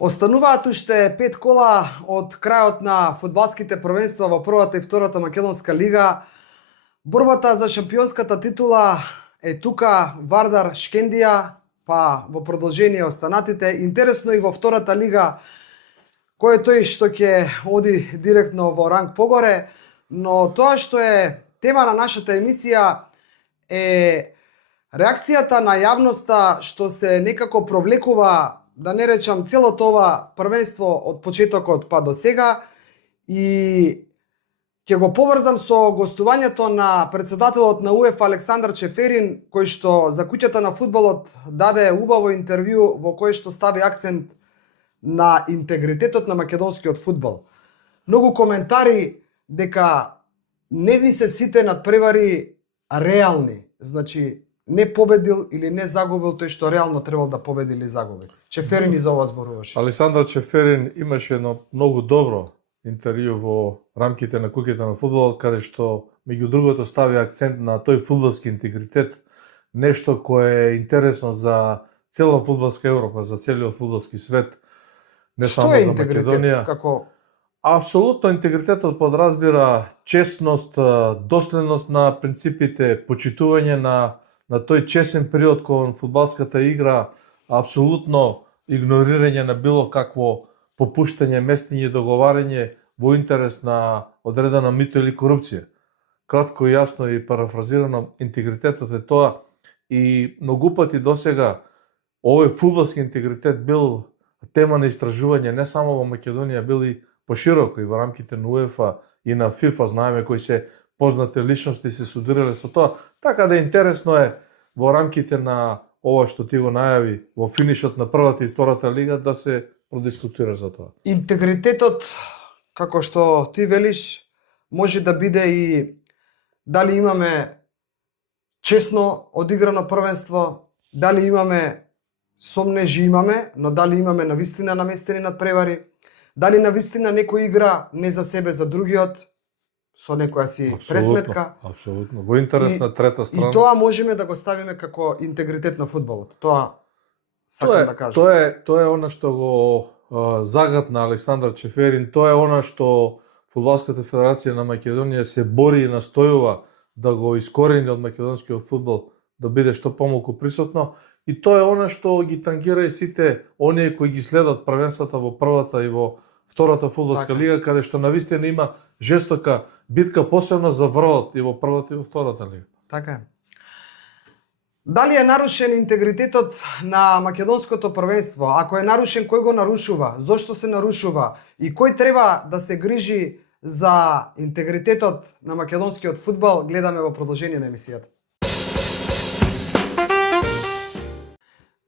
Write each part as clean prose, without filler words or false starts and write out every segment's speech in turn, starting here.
Остануваат уште 5 кола од крајот на фудбалските првенства во првата и втората македонска лига. Борбата за шампионската титула е тука, Вардар Шкендија, па во продолжение останатите. Интересно и во втората лига, кој е тој што ќе оди директно во ранг погоре, но тоа што е тема на нашата емисија е реакцијата на јавноста што се некако провлекува, да не речам, целото ова првенство од почетокот па до сега, и ќе го поврзам со гостувањето на председателот на УЕФА Александар Чеферин, кој што за куќата на фудбалот даде убаво интервју во кој што стави акцент на интегритетот на македонскиот фудбал. Многу коментари дека не ви се сите надпревари реални, значи не победил или не загубил тој што реално требал да победи или загуби. Чеферин и за ова зборуваше. Александар Чеферин имаше едно многу добро интервју во рамките на куќата на фудбалот, каде што меѓу другото стави акцент на тој фудбалски интегритет, нешто кое е интересно за цела фудбалска Европа, за целиот фудбалски свет, не само за Македонија. Како Апсолутно интегритетот подразбира честност, доследност на принципите, почитување на тој честен период кога фудбалската игра, апсолутно игнорирање на било какво попуштање, местење и договарање во интерес на одредена мито или корупција. Кратко и јасно и парафразирано, интегритетот е тоа, и многу пати досега овој фудбалски интегритет бил тема на истражување не само во Македонија, бил и пошироко и во рамките на УЕФА и на ФИФА, знаеме кои се познати личности се судирале со тоа. Така да интересно е во рамките на ова што ти го најави во финишот на првата и втората лига да се продискутира за тоа. интегритетот, како што ти велиш, може да биде и дали имаме честно одиграно првенство, дали имаме сомнежи, имаме, но дали имаме навистина наместени надпревари, дали навистина некој игра не за себе, за другиот, со некоја си пресметка. Апсолутно. Во интерес на трета страна. И тоа можеме да го ставиме како интегритет на фудбалот. Тоа сакам да кажам. Тоа е она што го загатна Александар Чеферин, тоа е она што Фудбалската федерација на Македонија се бори и настојува да го искорени од македонскиот фудбал, да биде што помалку присутно, и тоа е она што ги тангира и сите оние кои ги следат првенствата во првата и во втората фудбалска лига, каде што навистина има жестока битка, посебно за врвот и во првата и во втората лига. Така е. Дали е нарушен интегритетот на македонското првенство? Ако е нарушен, кој го нарушува? Зошто се нарушува? И кој треба да се грижи за интегритетот на македонскиот фудбал? Гледаме во продолжение на емисијата.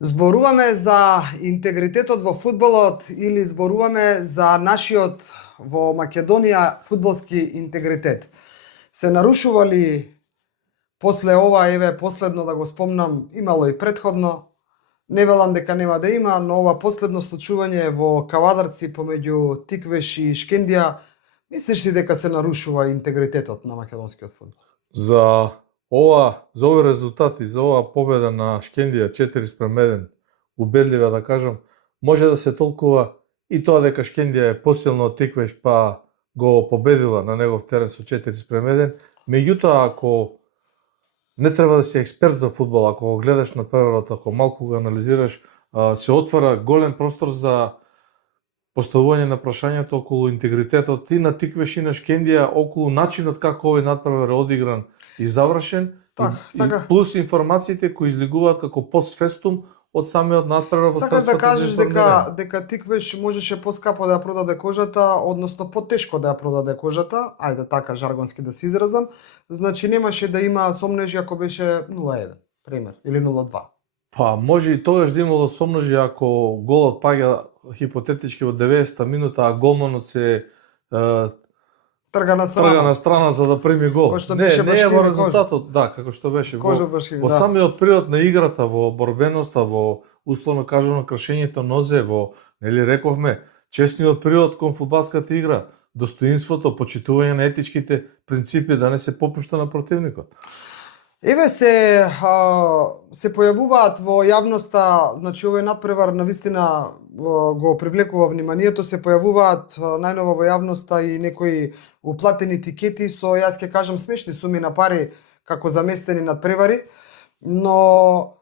Зборуваме за интегритетот во фудбалот или зборуваме за нашиот во Македонија фудбалски интегритет? Се нарушува ли после ова, еве последно да го спомнам, имало и предходно, не велам дека нема да има, но ова последно случување во Кавадарци помеѓу Тиквеш и Шкендија, мислиш ли дека се нарушува интегритетот на македонскиот фудбал? За овој резултат и за ова победа на Шкендија 4:1, убедлива да кажам, може да се толкува и тоа дека Шкендија е посилно од Тиквеш па го победила на негов терен со 4:1. Меѓутоа, ако не треба да си експерт за фудбал, ако го гледаш на прварот, ако малку го анализираш, се отвара голем простор за поставување на прашањето околу интегритетот и на Тиквеш и на Шкендија, околу начинот како овој надпревар е одигран и завршен, и плюс информациите кои излегуваат како постфестум од самиот надпревар. Сакаш да кажеш дека Тиквеш можеше поскапо да ја продаде кожата, односно потешко да ја продаде кожата, ајде така жаргонски да се изразам, значи немаше да има сомнежи ако беше 0-1, пример, или 0-2. Па може и тогаш да имало сомнежи ако голот паѓа хипотетички во 90-та минута, а голманот се трга на страна за да прими гол. Не е во резултатот, да, како што беше во самиот период на играта, во борбеноста, во условно кажано кршењето нозе, во, нели рековме, честниот период кон фудбалската игра, достоинството, почитување на етичките принципи, да не се попушта на противникот. Еве се појавуваат во јавноста, значи овој надпревар навистина го привлекува вниманието, се појавуваат најново во јавноста и некои уплатени тикети со, јас ќе кажам, смешни суми на пари како заместени надпревари, но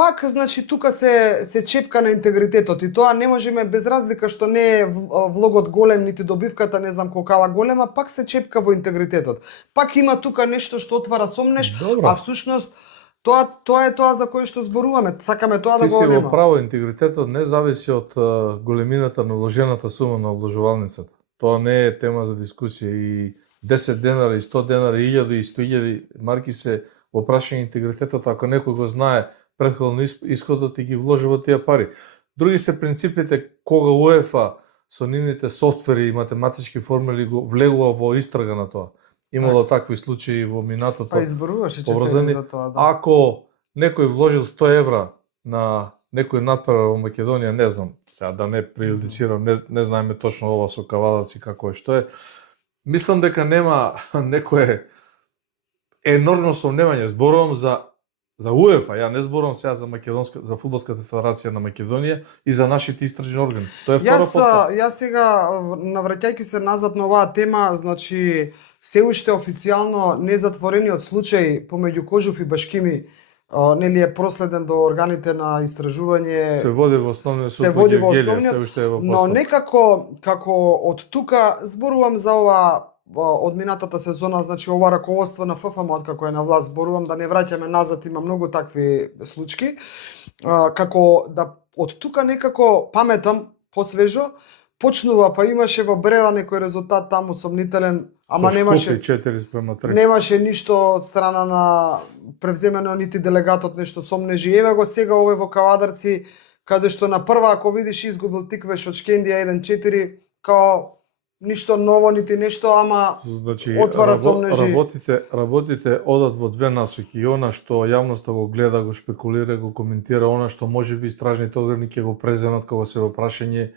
пак, значи, тука се чепка на интегритетот и тоа не можеме, без разлика што не е влогот голем, нити добивката не знам колкава голема, пак се чепка во интегритетот. Пак има тука нешто што отвара сомнеш, Добро. а всушност тоа е тоа за кое што зборуваме. Сакаме тоа да Ти го си во нема. право, интегритетот не зависи од големината на вложената сума на обложувалницата. Тоа не е тема за дискусија и 10 денари, и 100 денари, 1000 и 100.000 марки се во прашање интегритетот, ако некој го знае претходно исходот и ги вложи во тие пари. Други се принципите кога УЕФА со нивните софтвери и математички формули го влегува во истрага на тоа. Имало такви случаи во минатото. Па изборуваше поврзани. за тоа, да. Ако некој вложил 100 евра на некој надпревар во Македонија, не знам, сега да не прејудицирам, не знаеме точно ова со кавалаци како е што е. Мислам дека нема некое енормно сомневање, зборувам за УЕФА, ја не зборувам сега за фудбалската федерација на Македонија и за нашите истражни органи. Тоа е втора постапка. Јас сега, навраќајќи се назад на оваа тема, значи се уште официјално незатворениот случај помеѓу Кожув и Башкими нели е проследен до органите на истражување. Се води во основниот суд се на води во Гевгелија, основниот, се уште е во но постапка. некако како од тука зборувам за ова од минатата сезона, значи ова раководство на ФФМ од како е на власт, зборувам да не враќаме назад, има многу такви случаи. Како да од тука некако паметам посвежо, почнува, па имаше во Брера некој резултат таму сомнителен, ама Со немаше 4:3. немаше ништо од страна на превземено нити делегатот нешто сомнежи. Еве го сега овој во Кавадарци, каде што на прва ако видиш изгубил тиквеш од Шкендија 1-4, као ништо ново нити нешто, ама Значи, отвара сомнежи. работите одат во две насоки. И она што јавноста го гледа, го шпекулира, го коментира, она што можеби истражните органи ќе го преземат кога се во прашање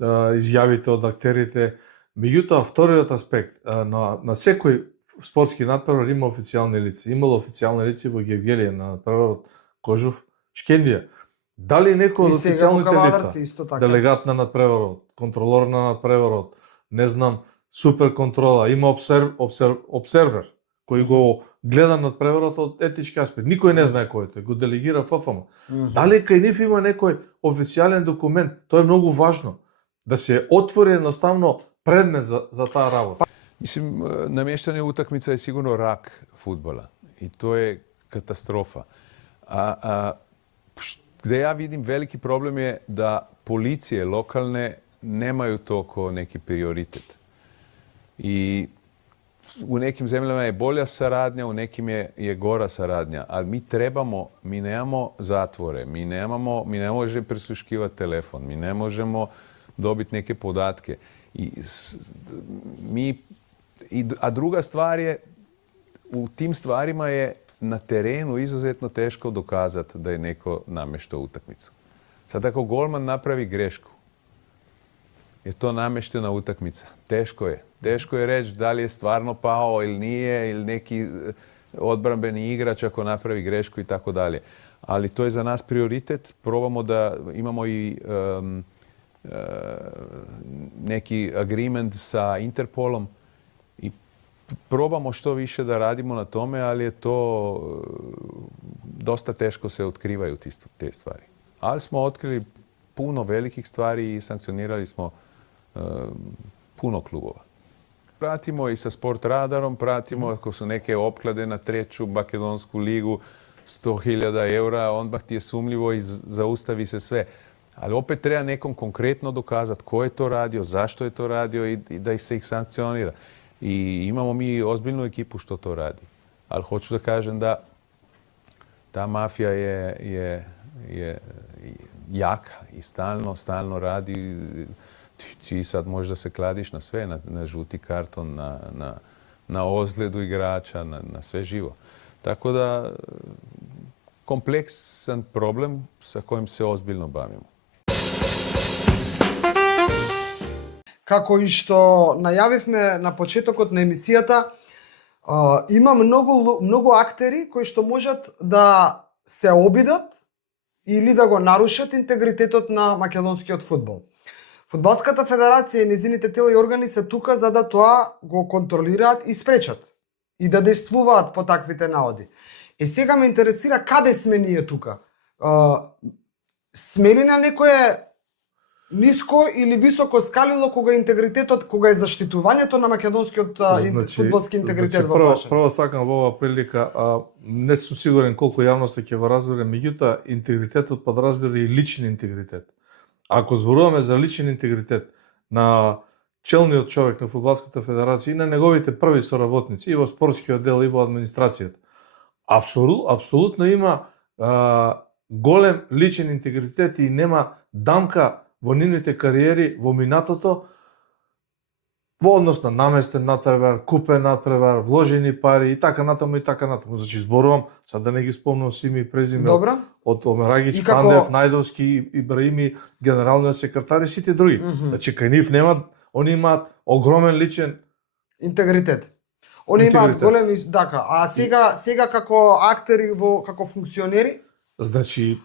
изјавите од актерите. Меѓутоа, вториот аспект, на секој спортски надпревар има официјални лица. Имало официјални лица во Гевгелија на надпреварот Кожув, Шкендија. Дали некој од И сега во официјалните Кавадарци лица, исто така. делегат на надпреварот, контролор на надпреварот, не знам, супер контрола, има обсервер кој го гледа надпреварот од етички аспект. Никој не знае кој е тој, го делегира ФФМ. Дали кај нив има некој официјален документ? Тоа е многу важно. Да се отвори едноставно предмет за таа работа. Мислим, намештање утакмица е сигурно рак фудбала и тоа е катастрофа. Где ја видим велики проблем е да полиције локалне немају толку неки приоритет. И у неким земјama е болја сарадња, у неким е гора сарадња, ali mi nemamo zatvore, mi ne možemo prisluškivati telefon, mi ne možemo dobiti neke podatke. A druga stvar je, u tim stvarima je na terenu izuzetno teško dokazati da je neko nameštao utakmicu. Sad ako golman napravi grešku, je to nameštena utakmica. Teško je. Teško je reći da li je stvarno pao ili nije, ili neki odbrambeni igrač ako napravi grešku i tako dalje. Ali to je za nas prioritet. Probamo da imamo i neki agreement sa Interpolom i probamo što više da radimo na tome, ali je to dosta teško se otkrivaju te stvari. Ali smo otkrili puno velikih stvari i sankcionirali smo puno klubova. Pratimo i sa Sport Radarom, pratimo ako su neke opklade na treću makedonsku ligu, 100.000 eura, odmah ti je sumljivo i zaustavi se sve. Ali opet treba nekom konkretno dokazati ko je to radio, zašto je to radio i da se ih sankcionira. I imamo mi ozbiljnu ekipu što to radi. Ali hoću da kažem da ta mafija je jaka i stalno radi. Ti sad možeš da se kladiš na sve, na žuti karton, na ozljedu igrača, na sve živo. Tako da kompleksan problem sa kojim se ozbiljno bavimo. Како и што најавивме на почетокот на емисијата, Има многу актери кои што можат да се обидат или да го нарушат интегритетот на македонскиот фудбал. Фудбалската федерација и незините тела и органи се тука за да тоа го контролираат и спречат и да действуваат по таквите наоди. Сега ме интересира каде сме ние тука. Сме ли на некое ниско или високо скалило кога интегритетот, кога е заштитувањето на македонскиот фудбалски интегритет во прашање? Прво сакам во оваа прилика, не сум сигурен колку јавноста ќе го разбере, меѓутоа интегритетот подразбира и личен интегритет. Ако зборуваме за личен интегритет на челниот човек на фудбалската федерација и на неговите први соработници и во спортскиот дел и во администрацијата, апсолутно има голем личен интегритет и нема дамка во нивните кариери во минатото во однос на наместен надпревар, купен надпревар, вложени пари и така натаму и така натаму. Значи зборувам, сад да не ги спомнам си име и презиме од Омерагич, Пандев, Најдовски, Ибраими, генералниот секретар и сите други. Значи кај нив немаат, они имаат огромен личен интегритет. Они имаат големи, дака, а сега како актери како функционери? Значи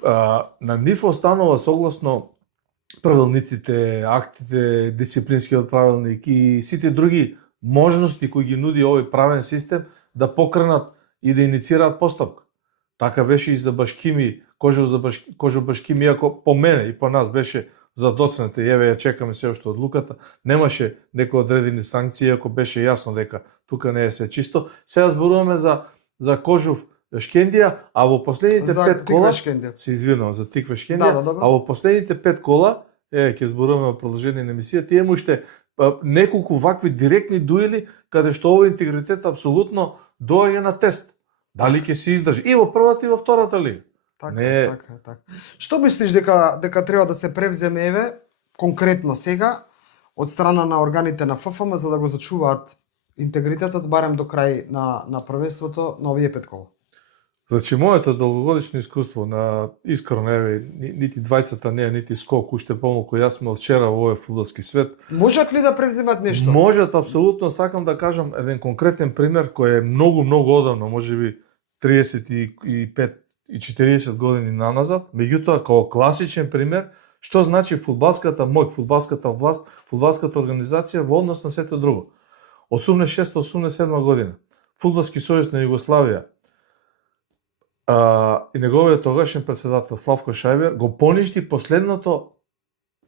на нив останува согласно правилниците, актите, дисциплинскиот правилник и сите други можности кои ги нуди овој правен систем да покренат и да инициираат постапка. Така беше и за Башкими, Кожо Башкими, иако по мене и по нас беше за доцнете, еве ја чекаме се уште одлуката, немаше некои одредени санкции, иако беше јасно дека тука не е се чисто. Сега зборуваме за Кожов Шкендија, а во последните 5 кола се извинувам за Тикве Шкендија, а во последните 5 кола, ќе зборуваме во продолжение на емисијата, имаме уште неколку вакви директни дуели каде што овој интегритет апсолутно доаѓа на тест. Дали ќе се издржи и во првата и во втората лига. Така. Што мислиш дека треба да се превземе еве конкретно сега од страна на органите на ФФМ за да го зачуваат интегритетот барем до крај на првенството на овие 5 кола? Значи, моето долгогодишно искуство на искрено, еве, нити двајцата не е, нити скок, уште помалку јас сме од вчера во овој фудбалски свет. Можат ли да превземат нешто? Можат, апсолутно. Сакам да кажам еден конкретен пример кој е многу одавно, можеби 35 и 40 години наназад, меѓутоа како класичен пример што значи фудбалската моќ, фудбалската власт, фудбалската организација во однос на сето друго. 86-87 година, Фудбалски сојуз на Југославија и неговиот тогашен председател Славко Шајбер го поништи последното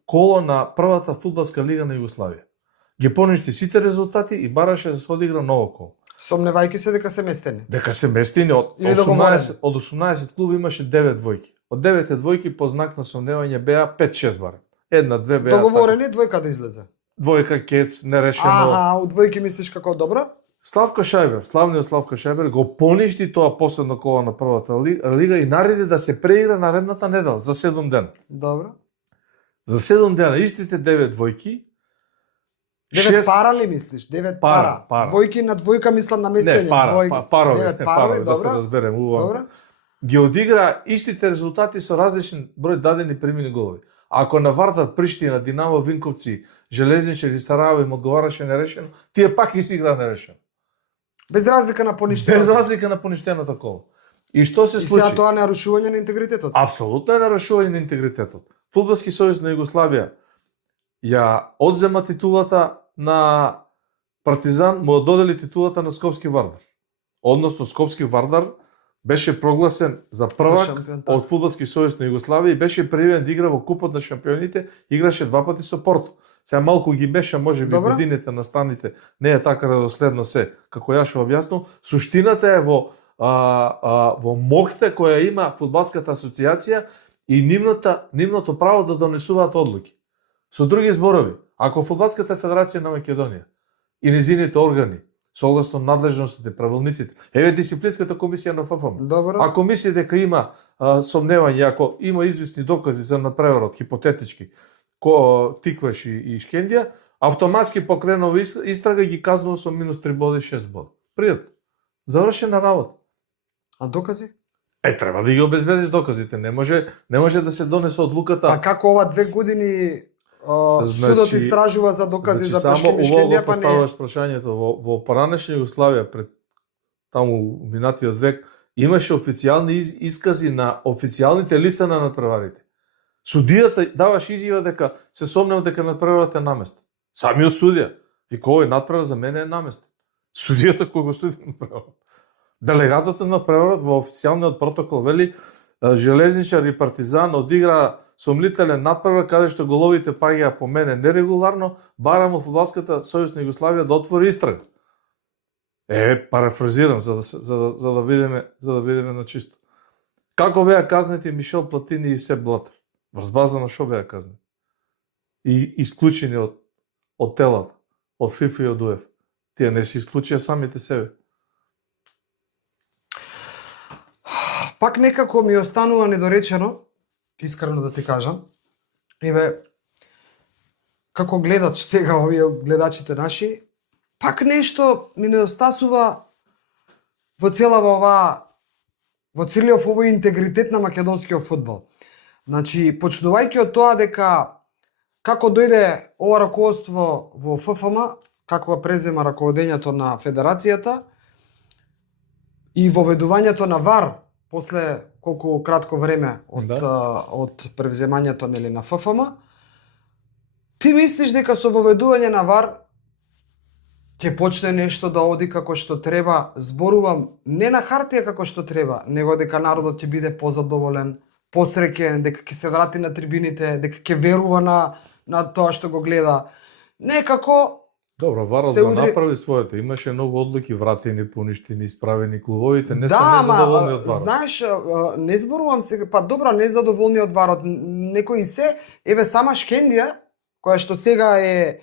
коло на првата фудбалска лига на Југославија. Ги поништи сите резултати и бараше да се одигра ново коло. Сомневајќи се дека се местени. Дека се местени од 18 клуби имаше 9 двојки. Од 9 двојки по знак на сомневање беа 5-6 барем. Една-две беа. Договорени двојка да излезе. Двојка кец нерешено. У двојки мислиш како добро? Славко Шајбер, славниот Славко Шајбер го поништи тоа последно коло на првата лига и нареди да се преигра наредната недела за 7 дена. Добро. За 7 дена истите 9 двојки. 9 пара ли мислиш? 9 пара. Двојки на двојка мислам на местење. Не, парови, да се разберем убаво. Добро. Ги одигра истите резултати со различен број дадени примени голови. Ако на Вардар, Приштина, Динамо, Винковци, Железничари, Сараево им одговараше нерешено, тие пак ги си игра нерешено. Без разлика на поништеното. Без разлика на поништеното коло. И што се случи? И сега тоа нарушување на интегритетот? Апсолутно е нарушување на интегритетот. Фудбалски сојуз на Југославија ја одзема титулата на Партизан, му додели титулата на Скопски Вардар. Односно Скопски Вардар беше прогласен за првак од Фудбалски сојуз на Југославија и беше пријавен да игра во Купот на шампионите, играше 2 пати со Порто. Сега малку ги беше, можеби годините на станите, не е така redosledно се, како ја што објаснувам. Суштината е во моќта која има фудбалската асоциација и нивното право да донесуваат одлуки. Со други зборови, ако Фудбалската федерација на Македонија и незините органи, согласно надлежностите, правилниците, еве дисциплинската комисија на ФФМ, ако мисли дека има сомневање, ако има известни докази за надпреварот, хипотетички, Тиквеш и Шкендија, автоматски покренува истрага и ги казнува со -3 бода и 6 бода. Пријат. Завршена работа. А докази? Треба да ги обезбедиш доказите. Не може да се донесе одлуката. А како ова 2 години судот истражува за докази за Пешким и Шкендија, па не? Поставуваш прашањето во поранешна Југославија пред таму у минатиот век, имаше официјални искази на официјалните лица на надпреварите. Судијата даваш изјава дека се сомнев дека надпреварот е наместен. Самиот судија вика овој надпревар за мене е наместен. Судијата кој го суди надпреварот. Делегатот на надпреварот во официјалниот протокол вели Железничар и Партизан одигра сомнителен надпревар каде што головите паѓаа по мене нерегуларно, барам фудбалската сојуз на Југославија да отвори истрага. Парафразирам за да бидеме на чисто. Како беа казнети Мишел Платини и Сеп Блатер? Врз база на што беа казнети? И исклучени од телата, од ФИФА и од УЕФА. Тие не се исклучија самите себе. Пак некако ми останува недоречено, искрено да ти кажам. Како гледач сега овие гледачите наши, пак нешто ми недостасува во целиот овој интегритет на македонскиот фудбал. Значи, почнувајќи од тоа дека како дојде ова раководство во ФФМ, како презема раководењето на федерацијата и воведувањето на ВАР после колку кратко време од превземањето на ФФМ, ти мислиш дека со воведување на ВАР ќе почне нешто да оди како што треба, зборувам не на хартија како што треба, него дека народот ќе биде позадоволен, посреќен, дека ќе се врати на трибините, дека ќе верува на тоа што го гледа. Некако Добро, ВАРот го направи своето. Имаше многу одлуки вратени, поништени, исправени клубовите, не се незадоволни од ВАРот. Знаеш, не зборувам сега, добро, не задоволни од ВАРот, некои се, сама Шкендија, која што сега е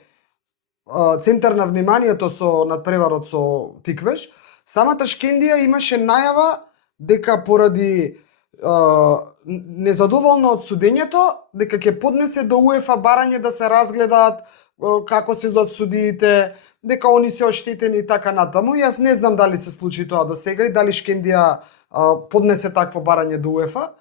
центар на вниманието со надпреварот со Тиквеш, самата Шкендија имаше најава дека поради незадоволна од судењето, дека ќе поднесе до УЕФА барање да се разгледаат како се дадат судиите, дека они се оштетени и така натаму. Јас не знам дали се случи тоа до сега и дали Шкендија поднесе такво барање до УЕФА.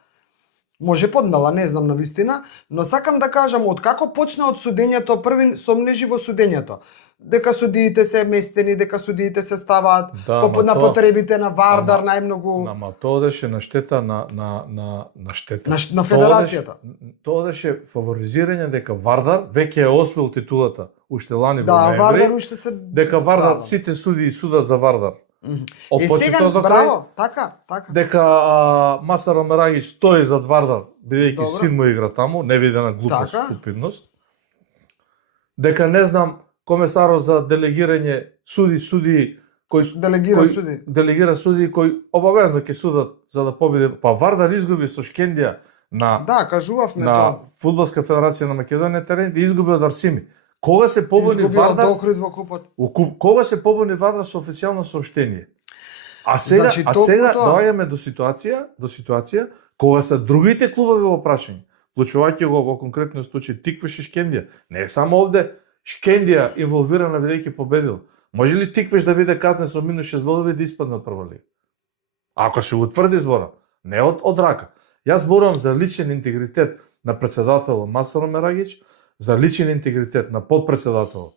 Може поднала, не знам на вистина, но сакам да кажам, од како почна од судењето, први сомнежи во судењето. Дека судиите се местени, дека судиите се ставаат на потребите на Вардар најмногу. Ама тоа одеше на штета на штета. На федерацијата. Тоа одеше фаворизирање дека Вардар веќе е освоил титулата уште лани во ноември. Да, Вардар уште се дека Вардар сите судии судат за Вардар. Сега, браво, така. Дека Масаро Мерагич стои зад Вардар, бидејќи син му игра таму, невидена глупост, ступидност. Дека не знам комесарот за делегирање судии кои делегира судии кои обавезно ќе судат за да победи. Па Вардар изгуби со Шкендија кажувавме на Фудбалска федерација на Македонија терен и изгуби од Арсими. Кога се побуни Вардар во купот? Кога се побуни Вардар со официјално соопштение? А сега доаѓаме до ситуација кога се другите клубови во прашање, вклучувајќи го во конкретниот случај Тиквеш и Шкендија. Не е само овде Шкендија инволвирана бидејќи победил. Може ли Тиквеш да биде казнен со минус 6 бодови да испадне од прва лига? Ако се утврди збора, не од рака. Јас зборувам за личен интегритет на председател Масаро Мерагич, за личен интегритет на подпредседател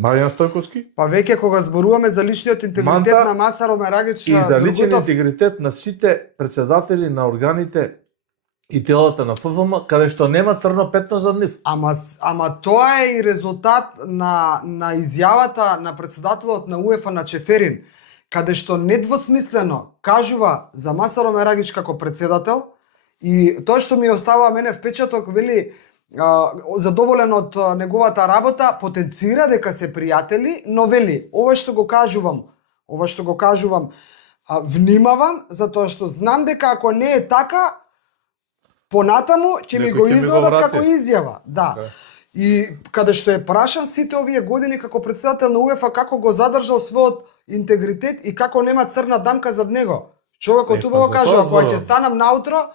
Маријан Стојковски. Па веќе кога зборуваме за личниот интегритет на Масаро Мерагич и за личен интегритет на сите председатели на органите и телата на ФФМ, каде што нема црно петно за нив. Ама тоа е и резултат на изјавата на председателот на УЕФА на Чеферин, каде што недвосмислено кажува за Масаро Мерагич како председател и тоа што ми оставува мене впечаток, вели задоволен од неговата работа, потенцира дека се пријатели, но вели, ова што го кажувам, внимавам, затоа што знам дека ако не е така, понатаму ќе ми го извадат како изјава. Да. И каде што е прашан сите овие години како председател на УЕФА како го задржал својот интегритет и како нема црна дамка зад него. Човекот убаво кажува, ако ќе станам наутро,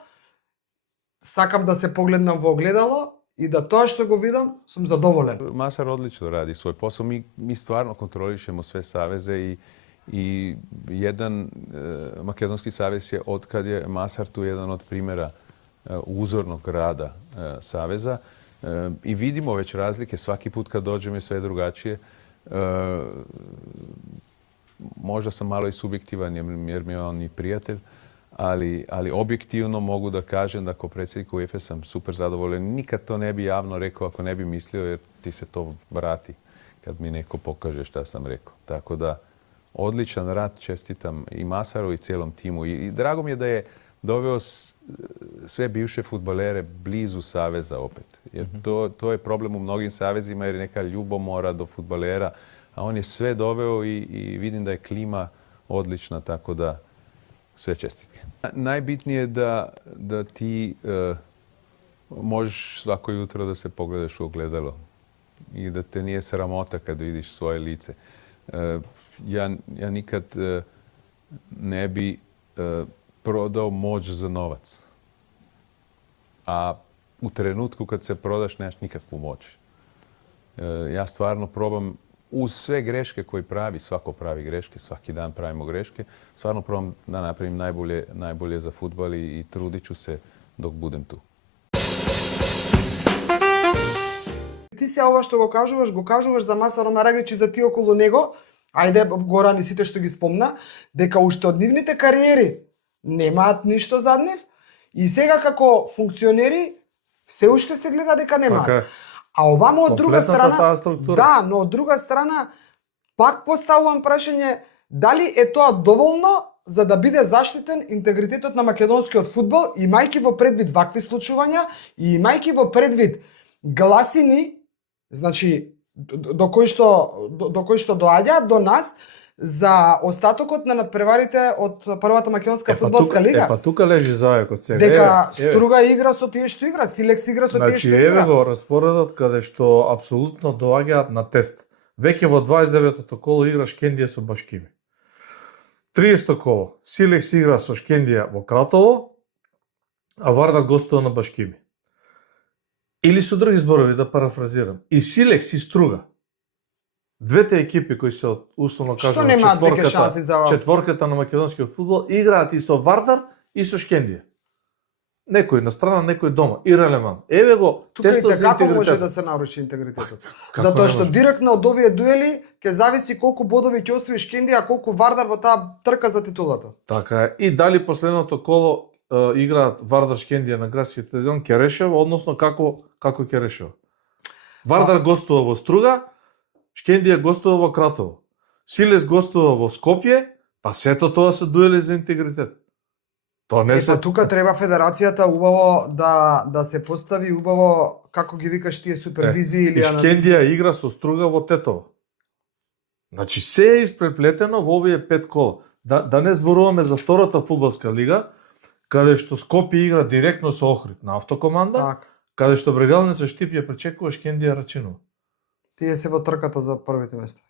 сакам да се погледнам во огледало и да тоа што го видам, сум задоволен. Масар одлично ради свој посол. Ми стварно контролишемо све савезе и еден македонски савез е откад е Масар ту еден од примера узорног рада савеза и видимо веќе разлike сваки пут кад доđеме све другачије. možda sam malo i subjektivan jer mi je on i prijatelj, ali objektivno mogu da kažem da kao predsjednik UEFA sam super zadovoljan. Nikad to ne bi javno rekao ako ne bi mislio jer ti se to vrati kad mi neko pokaže šta sam rekao. Tako da odličan rad, čestitam i Masaru i cijelom timu. I drago mi je da je doveo sve bivše fudbalere blizu saveza opet. Jer to je problem u mnogim savezima jer je neka ljubomora do fudbalera, a on je sve doveo i vidim da je klima odlična, tako da sve čestitke. Najbitnije je da ti možeš svako jutro da se pogledaš u ogledalo i da te nije sramota kad vidiš svoje lice. Ja nikad ne bi prodao moć za novac. A u trenutku kad se prodaš nemaš nikakvu moć. Ja stvarno probam uz sve greške koje pravi, svako pravi greške, svaki dan pravimo greške, stvarno probam da napravim najbolje za fudbal i trudit ću se dok budem tu. Ти се ова што го кажуваш за Масаро Марагич и за ти околу него, ајде Горан и сите што ги спомна, дека уште од нивните кариери немаат ништо зад нив и сега како функционери се уште се гледа дека немаат. Така е. А овамо од друга страна, таа структура. да, но од друга страна пак поставувам прашање дали е тоа доволно за да биде заштитен интегритетот на македонскиот фудбал, имајќи во предвид вакви случувања и имајќи во предвид гласини, значи до кои што доаѓаат до нас за остатокот на надпреварите од првата македонска фудбалска лига. Па тука лежи зајакот сега. Дека Струга игра со тие што игра, Силекс игра со тие што Значи, еве игра. го распоредот каде што апсолутно доаѓаат на тест. Веќе во 29-то коло игра Шкендија со Башкими. 30-то коло Силекс игра со Шкендија во Кратово, а Вардар гостува на Башкими. Или со други зборови да парафразирам, и Силекс и Струга, двете екипи кои се од условно Што кажано немаат веќе шанси за четворката на македонскиот фудбал, играат и со Вардар и со Шкендија. Некој на страна, некој дома, ирелевантно. Еве го тука и тестот за како може интегритет. да се наруши интегритетот. Како Затоа не што може? директно од овие дуели ќе зависи колку бодови ќе освои Шкендија, а колку Вардар во таа трка за титулата. Така е. И дали последното коло играат Вардар Шкендија на градскиот стадион ќе решава, односно како ќе решава. Вардар гостува во Струга, Шкендија гостува во Кратово. Силес гостува во Скопје, па сето тоа се дуели за интегритет. Тоа не се Па тука треба федерацијата убаво да се постави убаво како ги викаш тие супервизии или И Шкендија игра со Струга во Тетово. Значи се е испреплетено во овие 5 кола. Да не зборуваме за втората фудбалска лига, каде што Скопје игра директно со Охрид на автокоманда, Так. каде што Брегални се Штипје пречекува, Шкендија рачинува. Тие се во трката за првите места.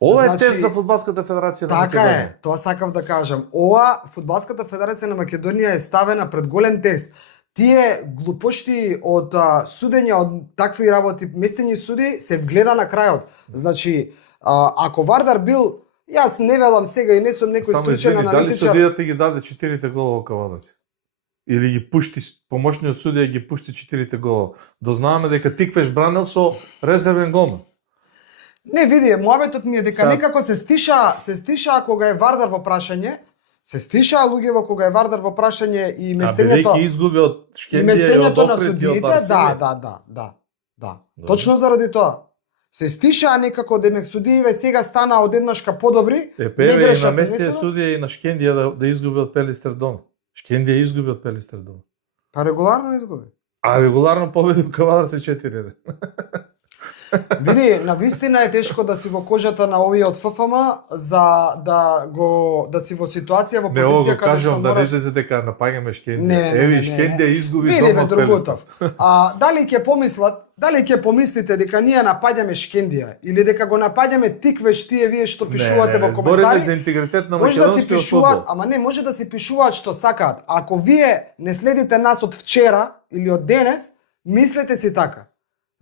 Ова е Значи, тест за фудбалската федерација на Така Македонија. е, тоа сакав да кажам. Ова фудбалската федерација на Македонија е ставена пред голем тест. Тие глупошти од судење од такви работи, местени суди се вгледа на крајот. Значи, ако Вардар бил, јас не велам сега и не сум некој Само стручен извини, дали аналитичар. судијата ги даде 4 гола во Кавадарци? Или ги пушти, помошниот судија ги пушти 4 гола? Дознаваме дека Тиквеш бранел со резервен голман. Не, види, моабетот ми е дека Са- некако се стиша кога е Вардар во прашање, се стишаа луѓето кога е Вардар во прашање и А местењето бидејќи изгуби од и Шкендија и од местењето на Охрид и од судиите, Арсенија. да. Добро. Точно заради тоа. Се стишаа некако демек судиите сега стана одеднашка подобри. Е, не певе и на грешат, местија не се- судија и на Шкендија да изгуби од Пелистер дома. Шкендија изгуби од Пелистер дома. Па регуларно изгуби. А регуларно победи у Кавадарци 4-1. Види, на вистина е тешко да си во кожата на овие од ФФМ за да си во ситуација, во Не, ово позиција го каде што кажувам да не мораш. се дека напаѓаме Шкендија. Не, Еви, Шкендија изгуби Види дома бе од другутов. Пелистер. Дали ќе помислите дека ние напаѓаме Шкендија или дека го напаѓаме Тиквеш тие вие што пишувате во Збориме коментари? за интегритет на Може да си македонскиот пишуваат, фудбал. ама не може да си пишуваат што сакаат. Ако вие не следите нас од вчера или од денес, мислете си така.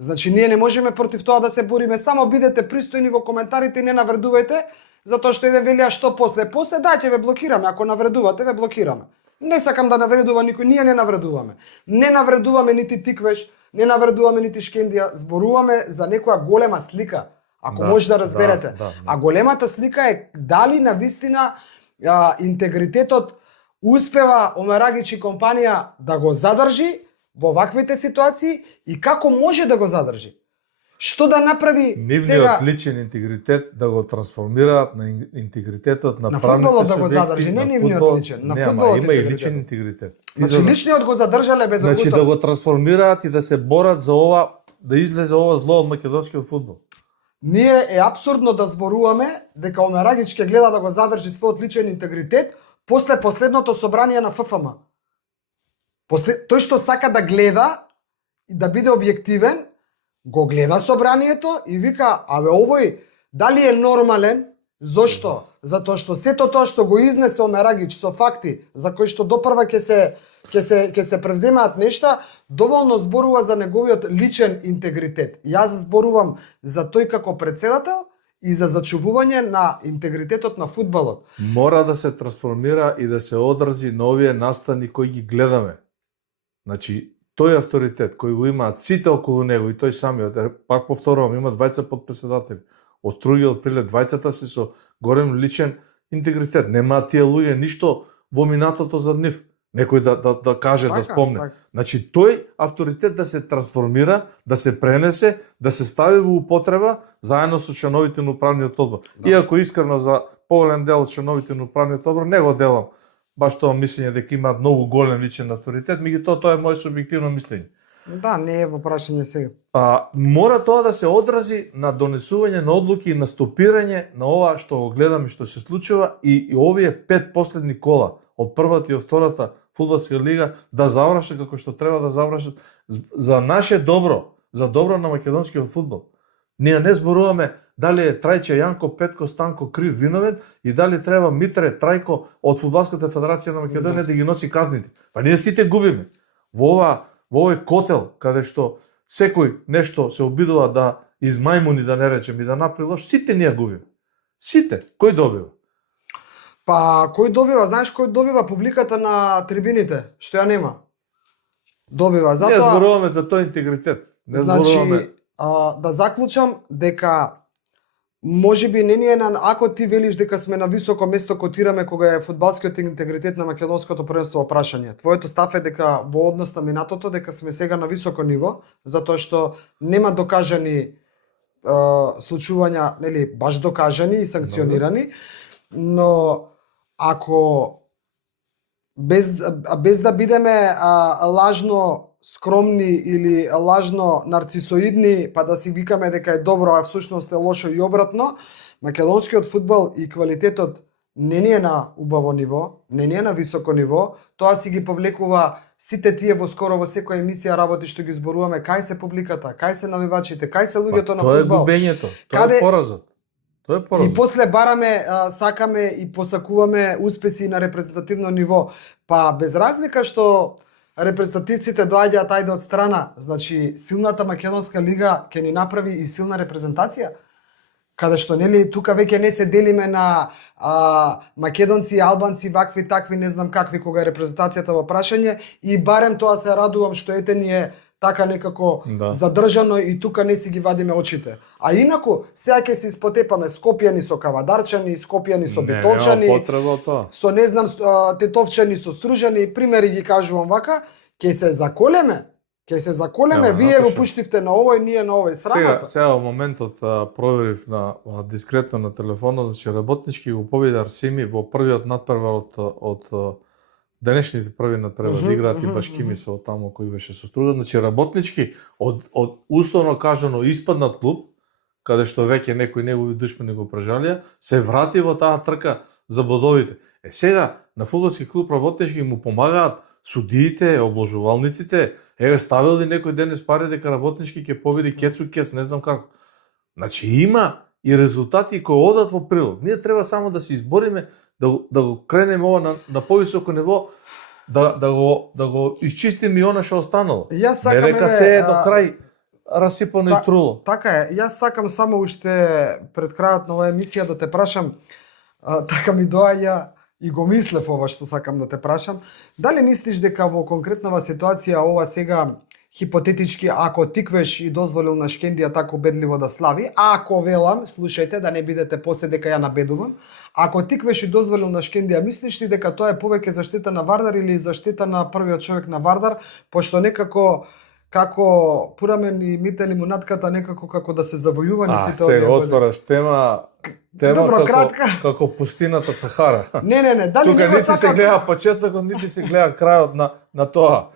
Значи ние не можеме против тоа да се бориме, само бидете пристојни во коментарите и не навредувајте, затоа што еден велија што после да ќе ве блокираме, ако навредувате ве блокираме. Не сакам да навредува никој, ние не навредуваме. Не навредуваме нити Тиквеш, не навредуваме нити Шкендија, зборуваме за некоја голема слика. Ако може да разберете. Да. А големата слика е дали навистина интегритетот успева Омерагич и компанија да го задржи во ваквите ситуации и како може да го задржи. Што да направи Нивниот сега личен интегритет да го трансформираат на интегритетот на на правните фудбалот да го субјекти, задржи, не на нивниот фудбал. личен, на Не, фудбалот ама има и интегритет. личен интегритет. Значи личниот го задржале бе Значи докато да го трансформираат и да се борат за ова, да излезе ова зло од македонскиот фудбал. ние е апсурдно да зборуваме дека Омерагич ќе гледа да го задржи својот личен интегритет после последното собрание на ФФМ. Тој што сака да гледа и да биде објективен, го гледа собранието и вика, абе овој дали е нормален? Зошто? Затоа што сето тоа што го изнесе Омерагич со факти за кои што допрва ќе се превземаат нешта, доволно зборува за неговиот личен интегритет. Јас зборувам за тој како председател и за зачувување на интегритетот на фудбалот. Мора да се трансформира и да се одрази на овие настани кои ги гледаме. Значи, тој авторитет кој го имаат сите околу него и тој самиот, пак повторувам, има двајца подпредседатели. Од Стругиот Приле, двајцата се со голем личен интегритет. Немаат тие луѓе ништо во минатото за нив. Некој да каже, да спомне. Така. Значи, тој авторитет да се трансформира, да се пренесе, да се стави во употреба заедно со членовите на управниот одбор. Да. Иако искрено за поголем дел од членовите на управниот одбор не го делам баш тоа мислење дека имаат многу голем личен авторитет, меѓутоа тоа е моје субјективно мислење. Да, не е во прашање сега. Мора тоа да се одрази на донесување на одлуки и на стопирање на ова што го гледаме што се случува и овие 5 последни кола од првата и од втората фудбалска лига да завршат како што треба да завршат за наше добро, за добро на македонскиот фудбал. Ние не зборуваме дали е Трајче, Јанко, Петко, Станко крив виновен и дали треба Митре, Трајко од Фудбалската федерација на Македонија да ги носи казните. Па ние сите губиме. Во овој котел каде што секој нешто се обидува да измајмуни, да не речем, и да направи лош, сите ние губиме. Сите. Кој добива? Па кој добива? Знаеш кој добива? Публиката на трибините, што ја нема. Добива. Ние Затоа зборуваме за тој интегритет. Не зборуваме. значи да заклучам дека можеби не ни е на, ако ти велиш дека сме на високо место котираме кога е фудбалскиот интегритет на македонското првенство во прашање. Твоето став е дека во однос на минатото дека сме сега на високо ниво, затоа што нема докажани случувања, нели, баш докажани и санкционирани, но ако без да бидеме лажно скромни или лажно нарцисоидни, па да си викаме дека е добро, а всушност е лошо и обратно, македонскиот фудбал и квалитетот не ни е на убаво ниво, не ни е на високо ниво, тоа си ги повлекува сите тие во скоро во секоја емисија работи што ги зборуваме, кај се публиката, кај се навивачите, кај се луѓето на Тоа е фудбал. губењето, тоа е поразот. Тоа е И поразот. после бараме, сакаме и посакуваме успеси на репрезентативно ниво. Па без разлика што репрезентативците доаѓаат ајде од страна, значи силната македонска лига ќе ни направи и силна репрезентација, каде што нели тука веќе не се делиме на македонци, албанци, вакви, такви, не знам какви кога е репрезентацијата во прашање и барем тоа се радувам што ете ни е така некако задржано и тука не си ги вадиме очите. А инаку сега ќе се испотепаме скопјани со кавадарчани, скопјани со битолчани, нема потреба од тоа. со не знам тетовчани со стружани, примери ги кажувам вака, ќе се заколеме. Нема, Вие го напишам. пуштивте на овој, ние на овој срамата. Сега во моментот проверив дискретно на телефонот, значи работнички го победи Арсими во првиот надпревар од денешните први надпревар да играат и Башкими се од таму кој беше со Струда. Значи работнички од условно кажано испаднат клуб, каде што веќе некои негови душмани го прежалија, се врати во таа трка за бодовите. Сега на фудбалски клуб работнички му помагаат судиите, обложувалниците. Еве ставил ли некој денес пари дека работнички ќе победи Кецу Кец, не знам како. Значи има и резултати кои одат во прилог. Ние треба само да се избориме да го кренеме ова на повисоко ниво, да го изчистиме и она што останало. Јас сакам Не дека се е до крај расипано и труло. Така е, јас сакам само уште пред крајот на оваа емисија да те прашам, така ми доаѓа и го мислев ова што сакам да те прашам, дали мислиш дека во конкретнава ситуација ова сега хипотетички, ако Тиквеш и дозволил на Шкендија така убедливо да слави, ако велам, слушајте да не бидете после дека ја набедувам, ако Тиквеш и дозволил на Шкендија, мислиш ли дека тоа е повеќе заштита на Вардар или заштита на првиот човек на Вардар, пошто некако како Пурамен и Мите лимунатката некако како да се завојувани сите овие сега отвараш тема Добро, како, кратка. како пустината Сахара. Не, дали Тука него нити се сака... гледа почетокот, нити се гледа крајот на тоа.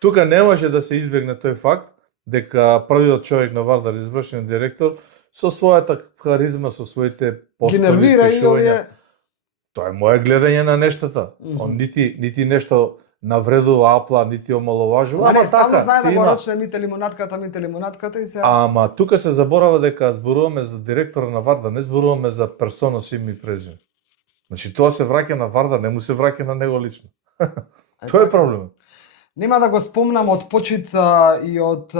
Тука не може да се избегне тој факт дека првиот човек на Вардар, извршен директор, со својата харизма, со своите ги нервира и овие... Тоа е моје гледање на нештата. Он нити нешто навредува Апла, нити омаловажува. Ама не, стално знае да си го има. рочне Мите лимунатката и се... Ама тука се заборава дека зборуваме за директора на Вардар, не зборуваме за персона со име и презиме. Значи тоа се враќа на Вардар, не му се враќа на него лично. Тоа е проблемот. Нема да го спомнам од почит и од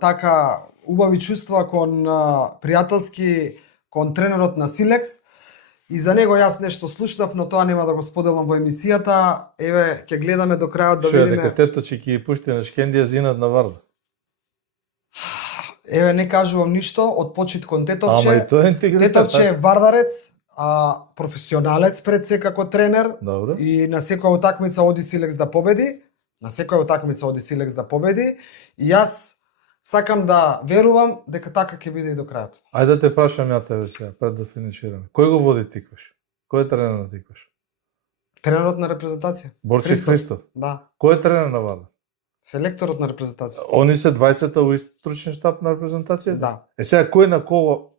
така убави чувства кон пријателски кон тренерот на Силекс. И за него јас нешто слушнав, но тоа нема да го споделам во емисијата. Еве, ќе гледаме до крајот да видиме. Дека Теточи ќе пушти на Шкендија зинат на Вардар. Еве, не кажувам ништо од почит кон Тетовче. Ама и тоа е интегритет. Тетовче е вардарец, професионалец пред се како тренер. Добро. И на секоја утакмица оди Силекс да победи. И јас сакам да верувам дека така ќе биде и до крајот. Ајде да те прашам ја тебе сега, пред да финишираме. Кој го води Тиквеш? Кој е тренер на Тиквеш? Тренерот на репрезентација. Борче Христов. Да. Кој е тренер на Вардар? Селекторот на репрезентација. Они се двајцата во ист стручен штаб на репрезентација? Да. Сега кој на кого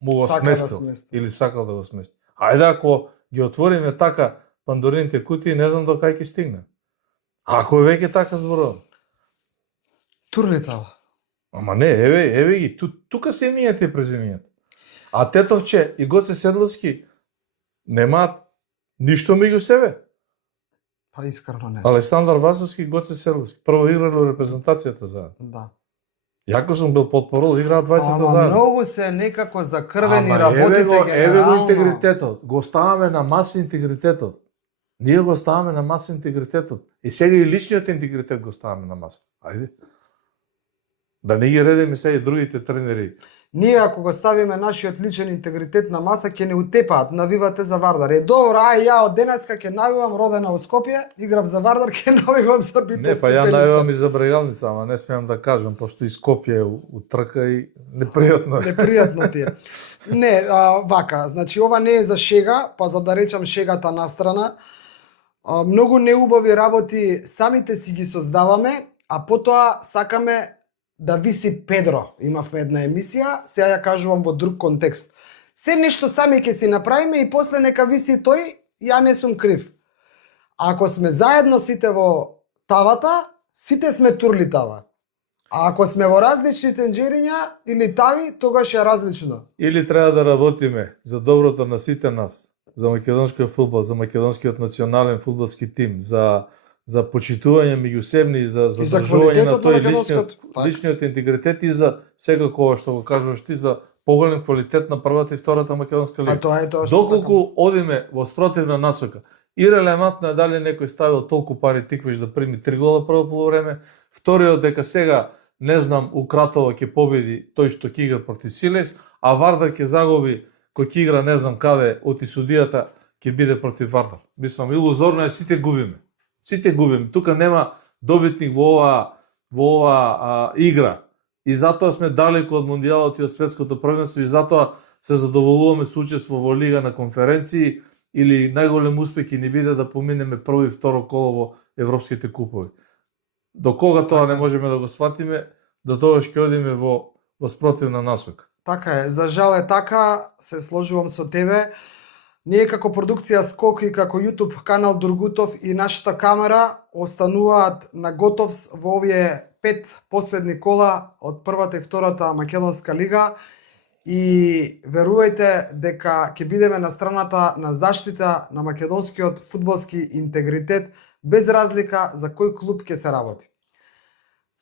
му го Сака да сместил? смести. Или сакал да го смести? Ајде ако ги отвориме така пандорините кутии, не знам до кај ќе стигне. Ако е веќе така зборувам. Турлитава. Ама не, еве ги, тука се имињата и презимињата. А Тетовче и Гоце Седловски немаат ништо меѓу себе. Па искрено не. Александар Васовски и Гоце Седловски прво играле во репрезентацијата заедно. Да. Јако сум бил потпорол, играат 20 Ама заедно. многу се некако закрвени Ама работите еве го генерално. интегритетот. Го ставаме на маса интегритетот. Ние го ставаме на маса интегритетот. И сега и личниот интегритет го ставаме на маса. Ајде. Да не ги редиме сега и другите тренери. Ние ако го ставиме нашиот личен интегритет на маса, ќе не утепаат, навивате за Вардар. Е добро, ја од денеска ќе навивам, родена во Скопје, играв за Вардар, ќе навивам за Не, Битовски па ја Пелистар. најавам и за Брегалница, ама не смеам да кажам, пошто и Скопје утрка и непријатно. Непријатно ти е. Не, вака, значи ова не е за шега, па за да речам шегата настрана. Многу неубави работи самите си ги создаваме, а потоа сакаме да виси Педро. Имавме една емисија, сега ја кажувам во друг контекст. Се нешто сами ќе си направиме и после нека виси тој, ја не сум крив. Ако сме заедно сите во тавата, сите сме турли тава. А ако сме во различни тенџериња или тави, тогаш е различно. Или треба да работиме за доброто на сите нас, за македонскиот фудбал, за македонскиот национален фудбалски тим, за почитување меѓусебни и за задржување на квалитетот на тој македонскиот, така. личниот интегритет и за секако ова што го кажуваш ти за поголем квалитет на првата и втората македонска А лига. тоа е тоа што Доколку одиме во спротивна насока, ирелевантно е дали некој ставил толку пари Тиквеш да прими 3 гола прво полувреме, вториот дека сега не знам Укратово ќе победи тој што ќе игра против Силекс, а Вардар ќе загуби кој ќе игра не знам каде од судијата ќе биде против Вардар. Мислам илузорно е, сите губиме. Сите губиме. Тука нема добитник во ова игра. И затоа сме далеко од мондијалот и од светското првенство и затоа се задоволуваме со учество во лига на конференции или најголем успех ќе ни биде да поминеме прво и второ коло во европските купови. До кога тоа не можеме да го сватиме, до тогаш ќе одиме во спротивна насока. Така е, за жал е така, се сложувам со тебе. Ние како продукција Скок и како YouTube канал Дургутов и нашата камера остануваат на готовс во овие 5 последни кола од првата и втората македонска лига и верувајте дека ќе бидеме на страната на заштита на македонскиот фудбалски интегритет без разлика за кој клуб ќе се работи.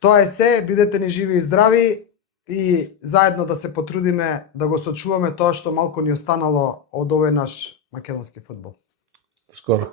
Тоа е се, бидете ни живи и здрави и заедно да се потрудиме да го сочуваме тоа што малку ни останало од овој наш македонски фудбал. Скоро.